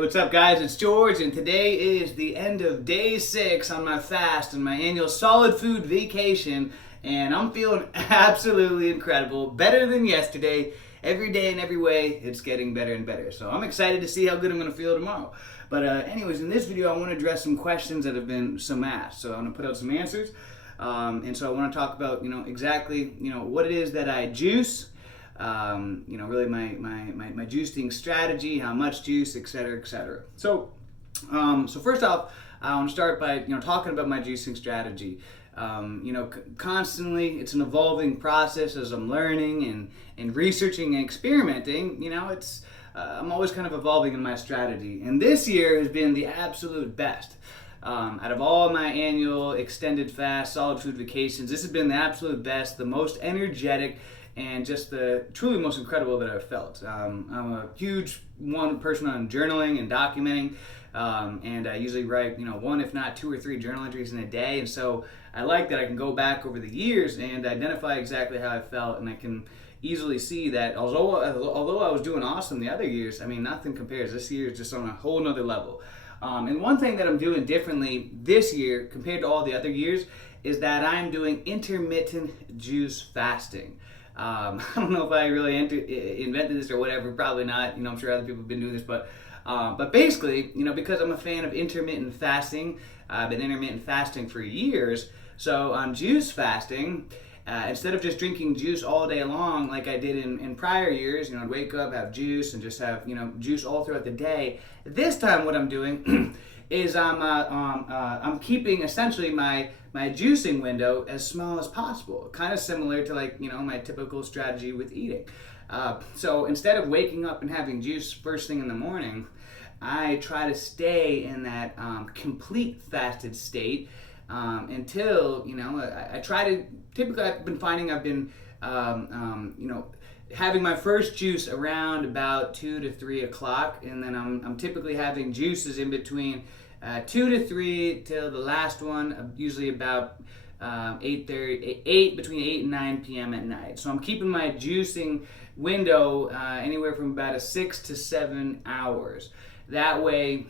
What's up, guys? It's George, and today is the end of day 6 on my fast and my annual solid food vacation, and I'm feeling absolutely incredible, better than yesterday. Every day in every way, it's getting better and better. So I'm excited to see how good I'm going to feel tomorrow. But anyways, in this video, I want to address some questions that have been asked. So I'm going to put out some answers, and so I want to talk about, exactly, what it is that I juice. Really my juicing strategy, how much juice, etc., etc. So first off, I want to start by talking about my juicing strategy. Constantly, it's an evolving process as I'm learning and researching and experimenting. I'm always kind of evolving in my strategy, and this year has been the absolute best. Out of all my annual extended fast solid food vacations, this has been the absolute best, the most energetic, and just the truly most incredible that I've felt. I'm a huge person on journaling and documenting, and I usually write, one if not 2 or 3 journal entries in a day. And so I like that I can go back over the years and identify exactly how I felt, and I can easily see that although I was doing awesome the other years, nothing compares. This year is just on a whole nother level. And one thing that I'm doing differently this year compared to all the other years is that I'm doing intermittent juice fasting. I don't know if I really invented this or whatever, probably not. I'm sure other people have been doing this, but basically, because I'm a fan of intermittent fasting, I've been intermittent fasting for years. So on juice fasting, instead of just drinking juice all day long like I did in prior years, I'd wake up, have juice, and just have juice all throughout the day. This time, what I'm doing is I'm keeping essentially my juicing window as small as possible, kind of similar to my typical strategy with eating. So instead of waking up and having juice first thing in the morning, I try to stay in that complete fasted state until I try to. Typically, I've been finding I've been having my first juice around about 2 to 3 o'clock, and then I'm typically having juices in between 2 to 3 till the last one, usually about 8:30, between 8 and 9 p.m. at night. So I'm keeping my juicing window anywhere from about 6 to 7 hours. That way,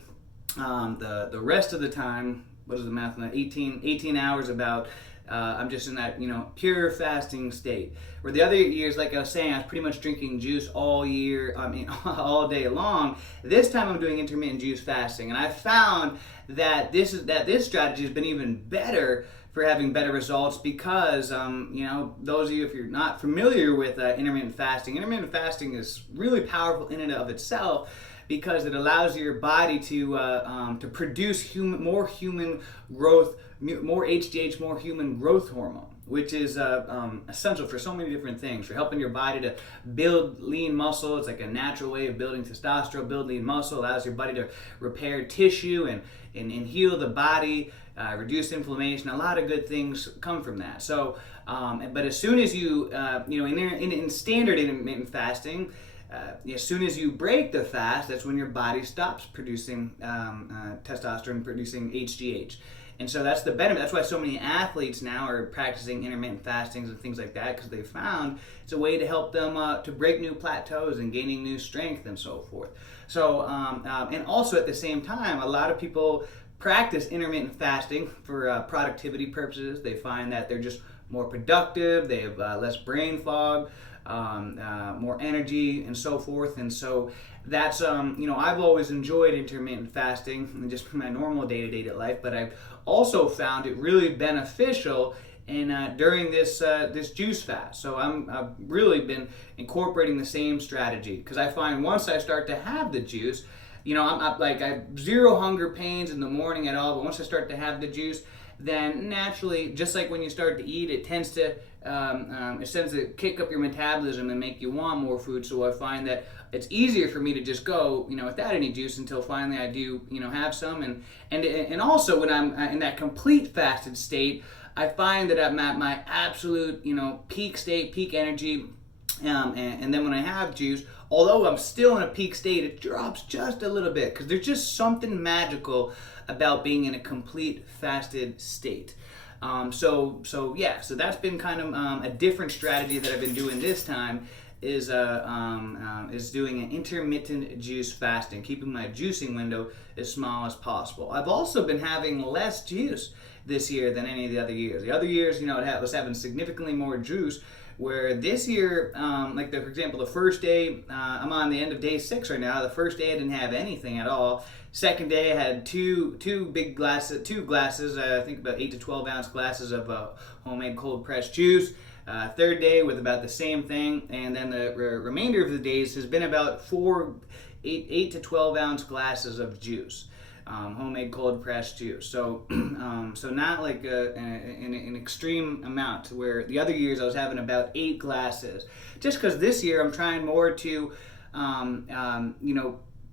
the rest of the time, what is the math on that? 18 hours about. I'm just in that, pure fasting state. Where the other years, like I was saying, I was pretty much drinking juice all year, all day long. This time I'm doing intermittent juice fasting, and I found that this strategy has been even better for having better results because, those of you, if you're not familiar with intermittent fasting is really powerful in and of itself, because it allows your body to produce more human growth, more HGH, more human growth hormone, which is essential for so many different things. For helping your body to build lean muscle. It's like a natural way of building testosterone. Build lean muscle allows your body to repair tissue and heal the body, reduce inflammation. A lot of good things come from that. So, but as soon as you, in standard intermittent fasting, as soon as you break the fast, that's when your body stops producing testosterone, producing HGH. And so that's the benefit. That's why so many athletes now are practicing intermittent fastings and things like that, because they found it's a way to help them to break new plateaus and gaining new strength and so forth. So, and also at the same time, a lot of people practice intermittent fasting for productivity purposes. They find that they're just more productive, they have less brain fog, more energy, and so forth. And so that's I've always enjoyed intermittent fasting in just my normal day-to-day life, but I've also found it really beneficial during this juice fast. So I've really been incorporating the same strategy, because I find once I start to have the juice, I have zero hunger pains in the morning at all, but once I start to have the juice, then naturally, just like when you start to eat, it tends to kick up your metabolism and make you want more food. So I find that it's easier for me to just go, without any juice until finally I do, have some. And also when I'm in that complete fasted state, I find that I'm at my absolute, peak state, peak energy. And then when I have juice, although I'm still in a peak state, it drops just a little bit, because there's just something magical about being in a complete fasted state. So that's been kind of a different strategy that I've been doing this time. is doing an intermittent juice fasting, keeping my juicing window as small as possible. I've also been having less juice this year than any of the other years. The other years, it was having significantly more juice. Where this year, for example, the first day, I'm on the end of day 6 right now. The first day I didn't have anything at all. Second day I had two glasses, I think about 8 to 12 ounce glasses of homemade cold pressed juice. Third day with about the same thing, and then the remainder of the days has been about 8 to 12 ounce glasses of juice. Homemade cold pressed juice. So, so not like an extreme amount where the other years I was having about 8 glasses. Just because this year I'm trying more to,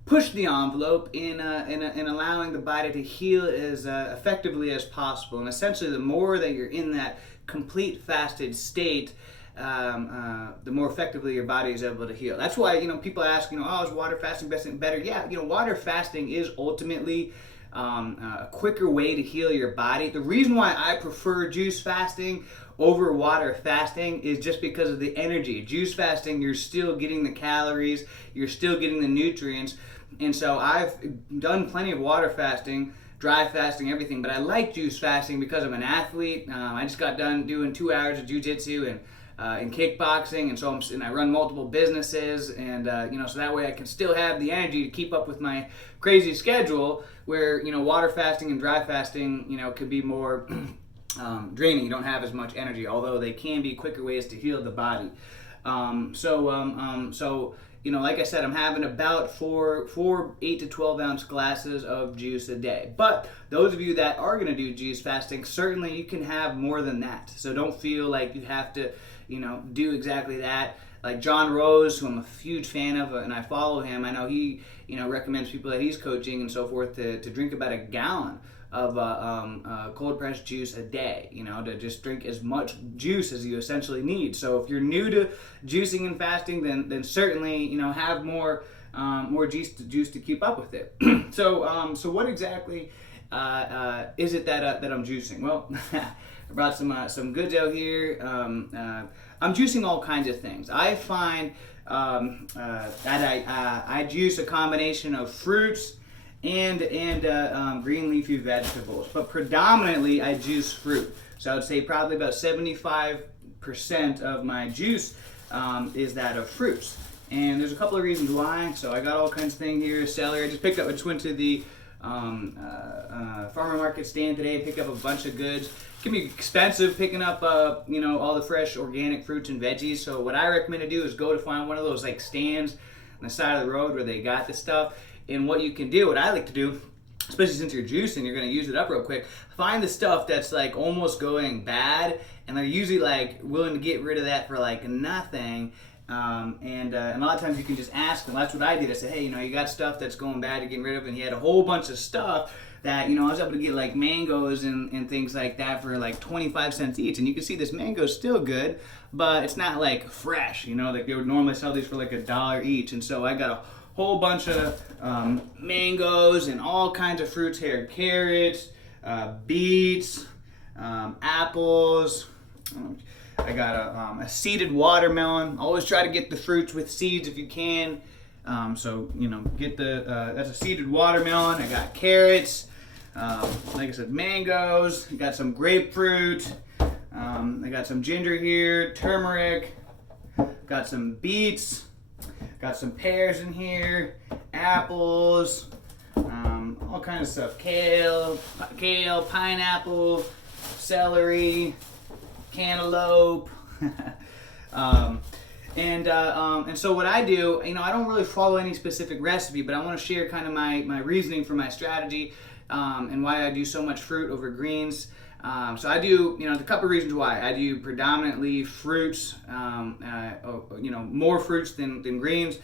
push the envelope in allowing the body to heal as effectively as possible. And essentially, the more that you're in that complete fasted state, the more effectively your body is able to heal. That's why, people ask, is water fasting better? Yeah, water fasting is ultimately a quicker way to heal your body. The reason why I prefer juice fasting over water fasting is just because of the energy. Juice fasting, you're still getting the calories, you're still getting the nutrients. And so I've done plenty of water fasting, dry fasting, everything, but I like juice fasting because I'm an athlete. I just got done doing 2 hours of jiu-jitsu and in kickboxing, and so I run multiple businesses, and so that way I can still have the energy to keep up with my crazy schedule. Where water fasting and dry fasting, could be more draining. You don't have as much energy, although they can be quicker ways to heal the body. Like I said, I'm having about 8 to 12 ounce glasses of juice a day. But those of you that are going to do juice fasting, certainly you can have more than that. So don't feel like you have to, do exactly that. Like John Rose, who I'm a huge fan of, and I follow him. I know he, recommends people that he's coaching and so forth to drink about a gallon of cold pressed juice a day, to just drink as much juice as you essentially need. So if you're new to juicing and fasting, then certainly, have more juice to keep up with it. So what exactly is it that I'm juicing? Well, I brought some goods out here. I'm juicing all kinds of things. I find that I juice a combination of fruits and green leafy vegetables, but predominantly I juice fruit. So I would say probably about 75% of my juice is that of fruits. And there's a couple of reasons why. So I got all kinds of things here. Celery. I just went to the farmer market stand today and picked up a bunch of goods. It can be expensive picking up all the fresh organic fruits and veggies. So what I recommend to do is go to find one of those like stands on the side of the road where they got the stuff. And what you can do, what I like to do, especially since you're juicing, you're going to use it up real quick, find the stuff that's like almost going bad, and they're usually like willing to get rid of that for like nothing. And a lot of times you can just ask them. That's what I did. I said, hey, you got stuff that's going bad you're getting rid of, and he had a whole bunch of stuff that, I was able to get like mangoes and things like that for like 25 cents each. And you can see this mango's still good, but it's not like fresh, like they would normally sell these for like $1 each. And so I got a whole bunch of mangoes and all kinds of fruits here. Carrots, beets, apples. I got a seeded watermelon. Always try to get the fruits with seeds if you can. Get that's a seeded watermelon. I got carrots. Like I said, mangoes. I got some grapefruit. I got some ginger here, turmeric. Got some beets. Got some pears in here, apples, all kinds of stuff. Kale, pineapple, celery, cantaloupe. And so what I do, I don't really follow any specific recipe, but I want to share kind of my reasoning for my strategy and why I do so much fruit over greens. So I do, a couple of reasons why. I do predominantly fruits, more fruits than greens.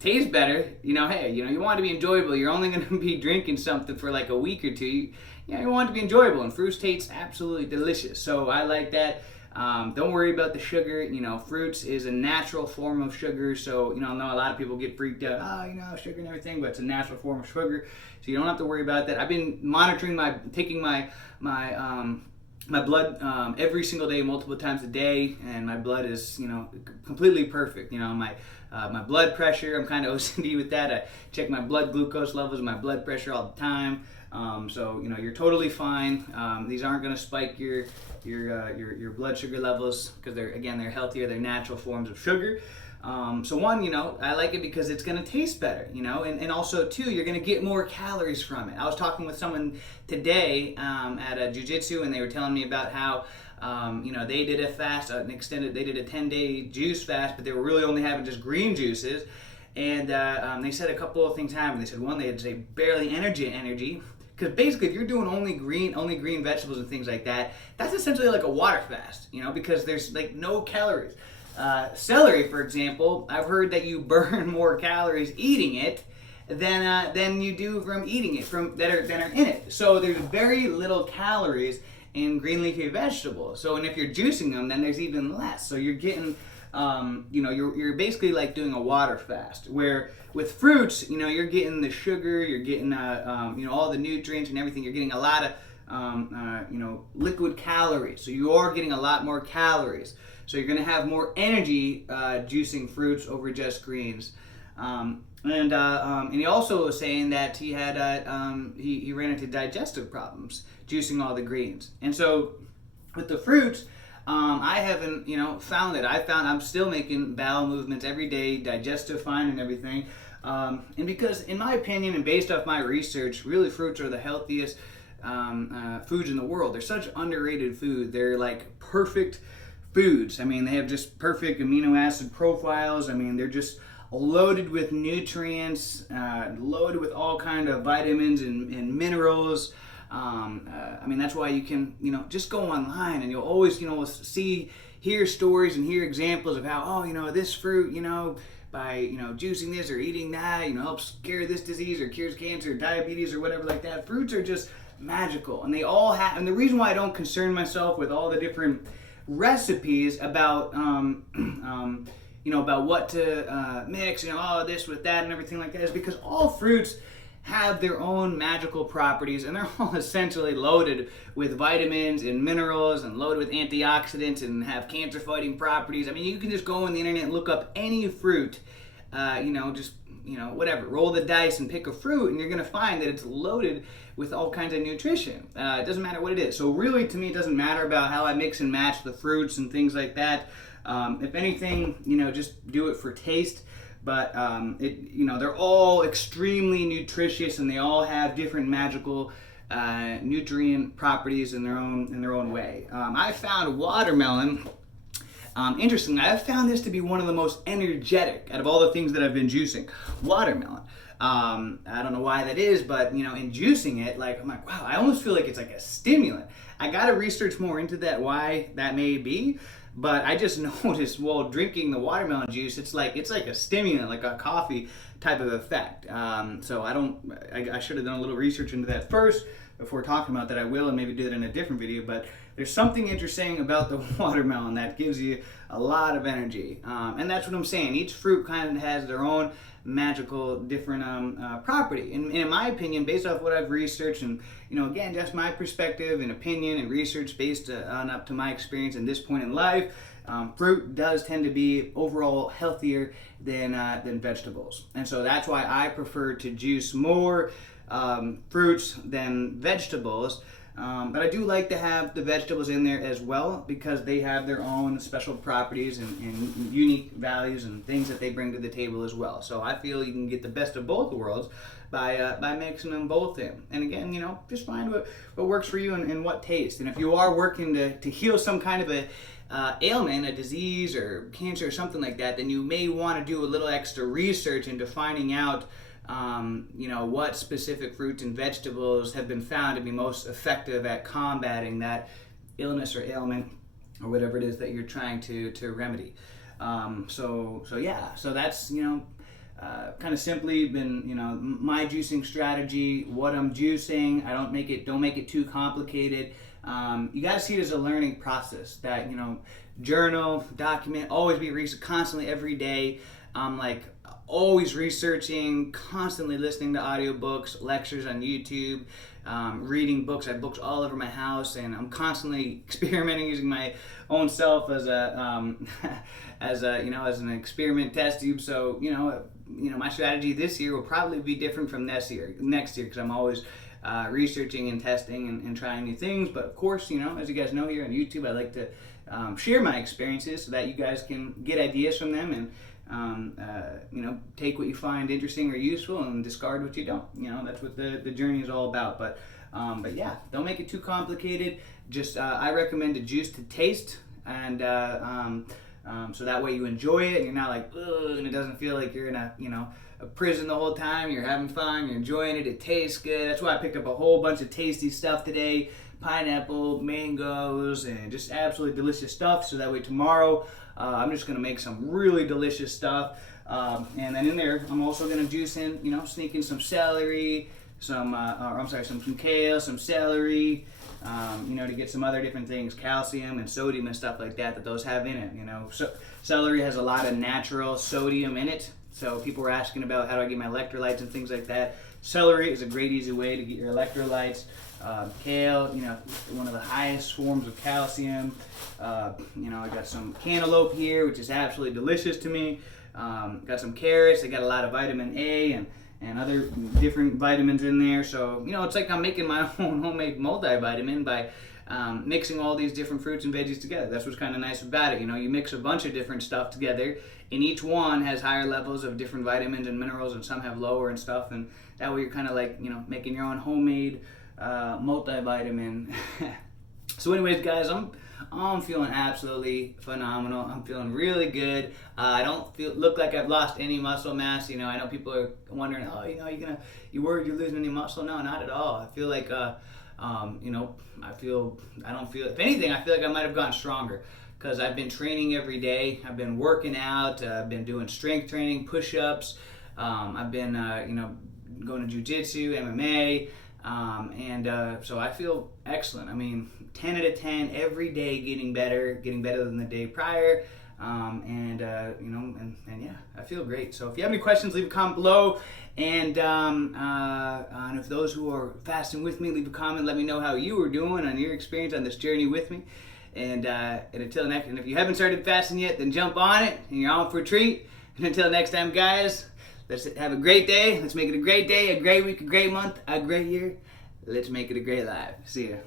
Tastes better, hey, you want it to be enjoyable. You're only going to be drinking something for like a week or two. You want it to be enjoyable, and fruits taste absolutely delicious. So I like that. Don't worry about the sugar. Fruits is a natural form of sugar. So, I know a lot of people get freaked out. Sugar and everything, but it's a natural form of sugar. So you don't have to worry about that. I've been monitoring taking my my blood every single day, multiple times a day, and my blood is, completely perfect. My blood pressure, I'm kind of OCD with that. I check my blood glucose levels, my blood pressure all the time. So you're totally fine. These aren't going to spike your blood sugar levels because they're healthier. They're natural forms of sugar. So one, I like it because it's going to taste better, and also two, you're going to get more calories from it. I was talking with someone today at a jiu-jitsu, and they were telling me about how, they did a fast, they did a 10-day juice fast, but they were really only having just green juices. And they said a couple of things happened. They said one, they had to say barely energy. Because basically, if you're doing only green vegetables and things like that, that's essentially like a water fast, because there's like no calories. Celery, for example, I've heard that you burn more calories eating it than you do from eating it that are in it. So there's very little calories in green leafy vegetables. So, and if you're juicing them, then there's even less. So you're getting, you're basically like doing a water fast. Where with fruits, you're getting the sugar, you're getting, all the nutrients and everything. You're getting a lot of, liquid calories. So you are getting a lot more calories. So you're going to have more energy juicing fruits over just greens. And he also was saying that he had he ran into digestive problems juicing all the greens. And so with the fruits, I haven't found it. I'm still making bowel movements every day, digestive fine and everything. And because in my opinion and based off my research, really fruits are the healthiest foods in the world. They're such underrated food. They're like perfect foods. I mean, they have just perfect amino acid profiles. I mean, they're just loaded with nutrients, loaded with all kind of vitamins and minerals. I mean, that's why you can, just go online and you'll always, hear stories and hear examples of how, this fruit, by, juicing this or eating that, helps cure this disease or cures cancer, diabetes or whatever like that. Fruits are just magical, and they all have, and the reason why I don't concern myself with all the different recipes about about what to mix, this with that and everything like that, is because all fruits have their own magical properties, and they're all essentially loaded with vitamins and minerals and loaded with antioxidants and have cancer fighting properties. I mean, you can just go on the internet and look up any fruit, whatever, roll the dice and pick a fruit, and you're going to find that it's loaded with all kinds of nutrition. It doesn't matter what it is. So really, to me, it doesn't matter about how I mix and match the fruits and things like that. If anything, just do it for taste. But they're all extremely nutritious, and they all have different magical nutrient properties in their own way. I found watermelon. Interestingly, I've found this to be one of the most energetic out of all the things that I've been juicing. Watermelon. I don't know why that is, but in juicing it, I'm like, wow, I almost feel like it's like a stimulant. I got to research more into that, why that may be. But I just noticed while drinking the watermelon juice, it's like a stimulant, like a coffee type of effect. So I should have done a little research into that first before talking about that. I will, and maybe do that in a different video. But there's something interesting about the watermelon that gives you a lot of energy. And that's what I'm saying. Each fruit kind of has their own magical different property. And in my opinion, based off what I've researched, and again, just my perspective and opinion and research based on up to my experience in this point in life, fruit does tend to be overall healthier than vegetables. And so that's why I prefer to juice more fruits than vegetables. But I do like to have the vegetables in there as well, because they have their own special properties and unique values and things that they bring to the table as well. So I feel you can get the best of both worlds by mixing them both in. And again, just find what works for you and what tastes. And if you are working to heal some kind of a ailment, a disease or cancer or something like that, then you may want to do a little extra research into finding out what specific fruits and vegetables have been found to be most effective at combating that illness or ailment or whatever it is that you're trying to remedy. So that's, kind of simply been, my juicing strategy, what I'm juicing. Don't make it too complicated. You got to see it as a learning process that, journal, document, always be constantly every day. always researching, constantly listening to audiobooks, lectures on YouTube, reading books. I have books all over my house, and I'm constantly experimenting, using my own self as a as an experiment test tube. So my strategy this year will probably be different from next year because I'm always researching and testing and trying new things. But of course, as you guys know here on YouTube, I like to share my experiences so that you guys can get ideas from them and take what you find interesting or useful and discard what you don't. That's what the journey is all about. But yeah, don't make it too complicated. Just I recommend a juice to taste, and so that way you enjoy it and you're not like, ugh, and it doesn't feel like you're in a prison the whole time. You're having fun, you're enjoying it, it tastes good. That's why I picked up a whole bunch of tasty stuff today. Pineapple, mangoes, and just absolutely delicious stuff. So that way tomorrow I'm just going to make some really delicious stuff. And then in there, I'm also going to juice in, sneak in some celery, some kale, some celery, to get some other different things, calcium and sodium and stuff like that those have in it. So celery has a lot of natural sodium in it. So people were asking about how do I get my electrolytes and things like that. Celery is a great easy way to get your electrolytes. Kale, one of the highest forms of calcium. I got some cantaloupe here, which is absolutely delicious to me. Got some carrots. I got a lot of vitamin A and other different vitamins in there. So, it's like I'm making my own homemade multivitamin by mixing all these different fruits and veggies together. That's what's kind of nice about it. You mix a bunch of different stuff together, and each one has higher levels of different vitamins and minerals, and some have lower and stuff. And that way you're kind of like, making your own homemade multivitamin. So anyways, guys, I'm feeling absolutely phenomenal. I'm feeling really good. I don't look like I've lost any muscle mass. I know people are wondering, you worried you're losing any muscle? No, not at all. I feel like if anything, I feel like I might have gotten stronger because I've been training every day. I've been working out. I've been doing strength training, push-ups. I've been going to jiu-jitsu, MMA. So I feel excellent. 10 out of 10 every day, getting better than the day prior. Yeah, I feel great. So if you have any questions, leave a comment below. And if those who are fasting with me, leave a comment. Let me know how you are doing on your experience on this journey with me. And until next, and if you haven't started fasting yet, then jump on it and you're on for a treat. And until next time, guys, let's have a great day. Let's make it a great day, a great week, a great month, a great year. Let's make it a great life. See ya.